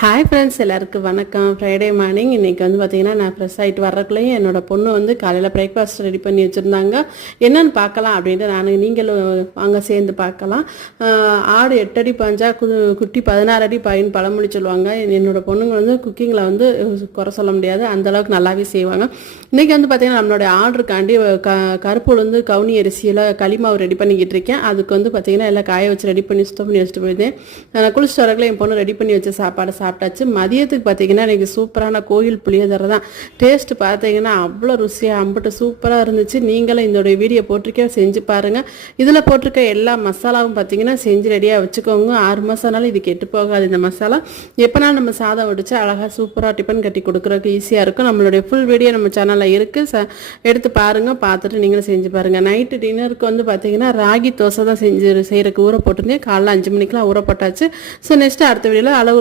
Hi friends, எல்லாருக்கும் வணக்கம். Friday morning இன்றைக்கி வந்து பார்த்திங்கன்னா நான் ஃப்ரெஷ் ஆகிட்டு வர்றக்குள்ளேயும் என்னோடய பொண்ணு வந்து காலையில் பிரேக்ஃபாஸ்ட் ரெடி பண்ணி வச்சுருந்தாங்க. என்னென்னு பார்க்கலாம் அப்படின்ட்டு நீங்களும் வாங்க சேர்ந்து பார்க்கலாம். ஆடு 8 அடி பாஞ்சா குட்டி 16 அடி பாயின்னு பழமொழி சொல்லுவாங்க. என்னோடய பொண்ணுங்க வந்து குக்கிங்கில் வந்து குறை சொல்ல முடியாது, அந்தளவுக்கு நல்லாவே செய்வாங்க. இன்றைக்கி வந்து பார்த்திங்கன்னா நம்மளுடைய ஆர்டருக்காண்டி கருப்பு உளுந்து கவுனி அரிசியில் களிமாவு ரெடி பண்ணிக்கிட்டு இருக்கேன். அதுக்கு வந்து பார்த்திங்கன்னா எல்லாம் காய வச்சு ரெடி பண்ணி சுத்தம் பண்ணி வச்சுட்டு போயிருந்தேன். நான் குளிச்சுட்டு வரக்குள்ள என் பொண்ணு ரெடி பண்ணி வச்ச சாப்பாடு சாப்பிட்டாச்சு. மதியத்துக்கு பார்த்தீங்கன்னா இன்றைக்கி சூப்பரான கோயில் புளியோதரை தான். டேஸ்ட்டு பார்த்தீங்கன்னா அவ்வளோ ருசியாக அம்பிட்டு சூப்பராக இருந்துச்சு. நீங்களும் இதோடைய வீடியோ போட்டிருக்கேன், செஞ்சு பாருங்கள். இதில் போட்டிருக்க எல்லா மசாலாவும் பார்த்தீங்கன்னா செஞ்சு ரெடியாக வச்சுக்கோங்க. 6 மாதம்னாலும் இது கெட்டு போகாது. இந்த மசாலா எப்போனாலும் நம்ம சாதம் வடித்து அழகாக சூப்பராக டிஃபன் கட்டி கொடுக்குறதுக்கு ஈஸியாக இருக்கும். நம்மளுடைய ஃபுல் வீடியோ நம்ம சேனலில் இருக்குது, எடுத்து பாருங்கள். பார்த்துட்டு நீங்களும் செஞ்சு பாருங்கள். நைட்டு டின்னருக்கு வந்து பார்த்தீங்கன்னா ராகி தோசை தான் செய்கிறதுக்கு ஊற போட்டிருந்தேன். காலைல 5 மணிக்கெலாம் ஊற போட்டாச்சு. ஸோ நெக்ஸ்ட்டு அடுத்த வீடியோவில் அளவு